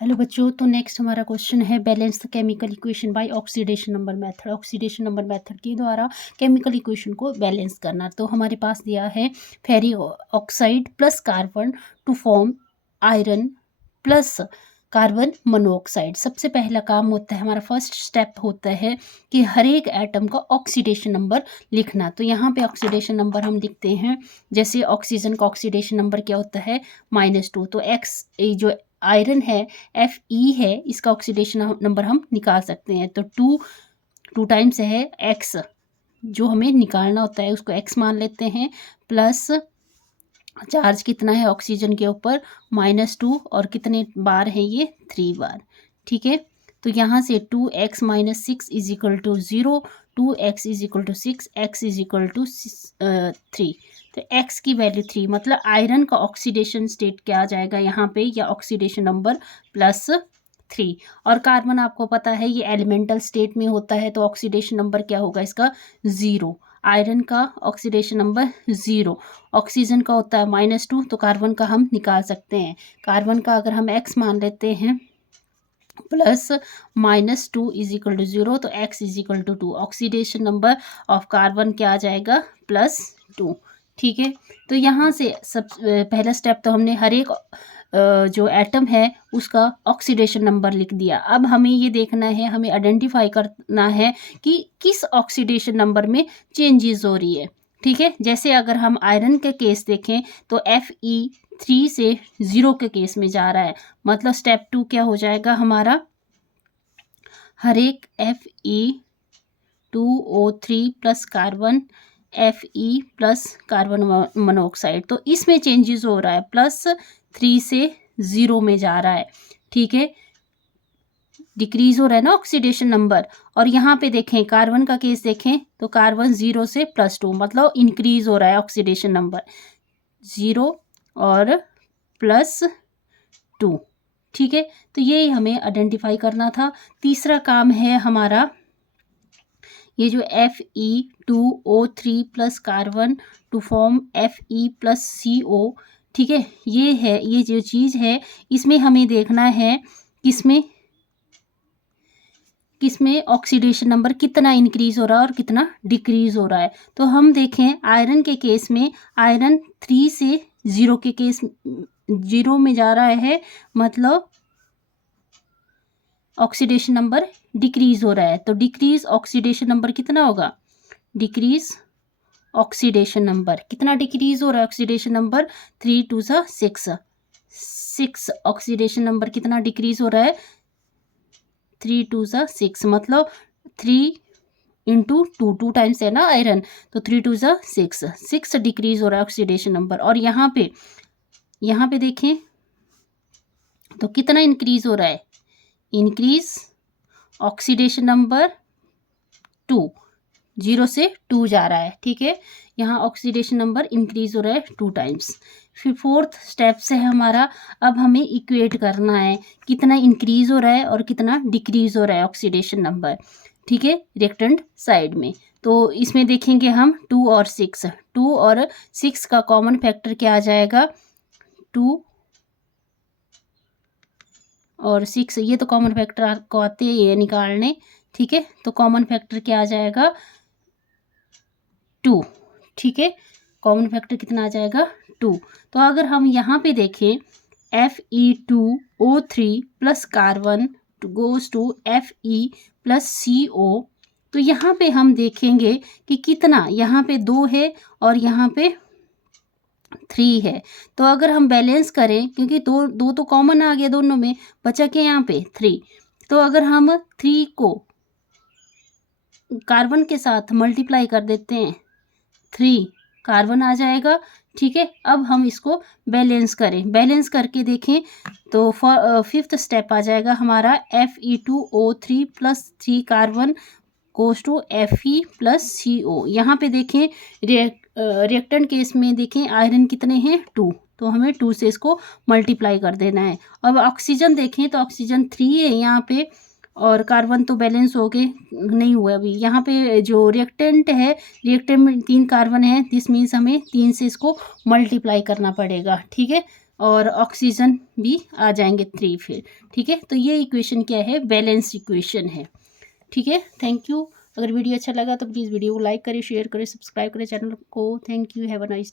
Hello बच्चों, तो next हमारा क्वेश्चन है balance the chemical equation by oxidation number method. Oxidation number method के द्वारा केमिकल इक्वेशन को बैलेंस करना। तो हमारे पास दिया है ferric oxide plus carbon to form iron plus carbon monoxide. सबसे पहला काम होता है, हमारा फर्स्ट स्टेप होता है कि हर एक एटम का ऑक्सीडेशन नंबर लिखना। तो यहाँ पे ऑक्सीडेशन नंबर हम लिखते हैं, जैसे ऑक्सीजन का ऑक्सीडेशन नंबर क्या होता है -2। तो एक्स जो आयरन है Fe है, इसका ऑक्सीडेशन नंबर हम निकाल सकते हैं। तो टू टाइम्स है एक्स, जो हमें निकालना होता है उसको एक्स मान लेते हैं, प्लस चार्ज कितना है ऑक्सीजन के ऊपर -2, और कितने बार है ये 3 बार। ठीक है, तो यहाँ से 2x - 6 is equal to 0, 2x is equal to 6, x is equal to 3। तो x की वैल्यू 3, मतलब आयरन का ऑक्सीडेशन स्टेट क्या आ जाएगा यहाँ पे, या ऑक्सीडेशन नंबर +3। और कार्बन आपको पता है ये एलिमेंटल स्टेट में होता है, तो ऑक्सीडेशन नंबर क्या होगा इसका 0। आयरन का ऑक्सीडेशन नंबर 0, ऑक्सीजन का होता है -2, तो कार्बन का हम निकाल सकते हैं। कार्बन का अगर हम x मान लेते हैं प्लस -2 इज इक्वल टू 0, तो x is equal to 2। Oxidation number of carbon क्या आ जाएगा +2। ठीक है, तो यहाँ से सब पहला स्टेप तो हमने हर एक जो एटम है उसका ऑक्सीडेशन नंबर लिख दिया। अब हमें ये देखना है, हमें आइडेंटिफाई करना है कि किस ऑक्सीडेशन नंबर में चेंजेस हो रही है। ठीक है, जैसे अगर हम आयरन के केस देखें तो Fe3 से 0 के केस में जा रहा है, मतलब स्टेप 2 क्या हो जाएगा हमारा, हर एक Fe2O3 plus carbon Fe plus carbon monoxide, तो इसमें चेंजेस हो रहा है, +3 से 0 में जा रहा है। ठीक है, डिक्रीज हो रहा है ना ऑक्सीडेशन नंबर। और यहाँ पे देखें कार्बन का केस देखें तो कार्बन 0 से +2, मतलब इंक्रीज हो रहा है ऑक्सीडेशन नंबर 0 और +2। ठीक है, तो ये हमें आइडेंटिफाई करना था। तीसरा काम है हमारा ये जो Fe2O3 plus carbon to form Fe plus CO। ठीक है, ये है, ये जो चीज़ है इसमें हमें देखना है किसमें किसमें ऑक्सीडेशन नंबर कितना इंक्रीज हो रहा है और कितना डिक्रीज हो रहा है। तो हम देखें आयरन के केस में, आयरन 3 से 0 के केस 0 में जा रहा है, मतलब ऑक्सीडेशन नंबर डिक्रीज हो रहा है। तो डिक्रीज ऑक्सीडेशन नंबर कितना होगा, डिक्रीज ऑक्सीडेशन नंबर कितना डिक्रीज हो रहा है, ऑक्सीडेशन नंबर 3 2 6 ऑक्सीडेशन नंबर कितना डिक्रीज हो रहा है 3 2 6, मतलब 3 इंटू 2 टाइम्स है ना आयरन, तो 3 2 6 डिक्रीज हो रहा है ऑक्सीडेशन नंबर। और यहाँ पे देखें तो कितना इंक्रीज हो रहा है, इंक्रीज ऑक्सीडेशन नंबर 2, 0 से 2 जा रहा है। ठीक है, यहाँ ऑक्सीडेशन नंबर इंक्रीज हो रहा है 2 टाइम्स। फिर फोर्थ स्टेप से है हमारा, अब हमें इक्वेट करना है कितना इंक्रीज हो रहा है और कितना डिक्रीज हो रहा है ऑक्सीडेशन नंबर। ठीक है, रिएक्टेंट साइड में। तो इसमें देखेंगे हम 2 और 6 का कॉमन फैक्टर क्या आ जाएगा, 2 और 6, ये तो कॉमन फैक्टर आपको आते ही है निकालने। ठीक है, तो कॉमन फैक्टर क्या आ जाएगा 2। ठीक है, कॉमन फैक्टर कितना आ जाएगा 2। तो अगर हम यहाँ पे देखें Fe2O3 plus carbon goes to Fe plus CO, तो यहाँ पे हम देखेंगे कि कितना, यहाँ पे 2 है और यहाँ पे 3 है। तो अगर हम बैलेंस करें, क्योंकि दो तो कॉमन आ गया दोनों में, बचा के यहाँ पे 3, तो अगर हम 3 को कार्बन के साथ मल्टीप्लाई कर देते हैं, 3 कार्बन आ जाएगा। ठीक है, अब हम इसको बैलेंस करें, बैलेंस करके देखें तो फिफ्थ स्टेप आ जाएगा हमारा Fe2O3 plus 3 carbon goes to Fe plus CO। यहाँ पे देखें रिएक्टेंट केस में देखें आयरन कितने हैं 2, तो हमें 2 से इसको मल्टीप्लाई कर देना है। अब ऑक्सीजन देखें तो ऑक्सीजन 3 है यहाँ पे, और कार्बन तो बैलेंस हो गए, नहीं हुआ अभी। यहाँ पे जो रिएक्टेंट है, रिएक्टेंट में 3 कार्बन है, दिस मीन्स हमें 3 से इसको मल्टीप्लाई करना पड़ेगा। ठीक है, और ऑक्सीजन भी आ जाएंगे 3 फिर। ठीक है, तो ये इक्वेशन क्या है, बैलेंस इक्वेशन है। ठीक है, थैंक यू। अगर वीडियो अच्छा लगा तो प्लीज़ वीडियो को लाइक करें, शेयर करें, सब्सक्राइब करें चैनल को। Thank you, have a nice day.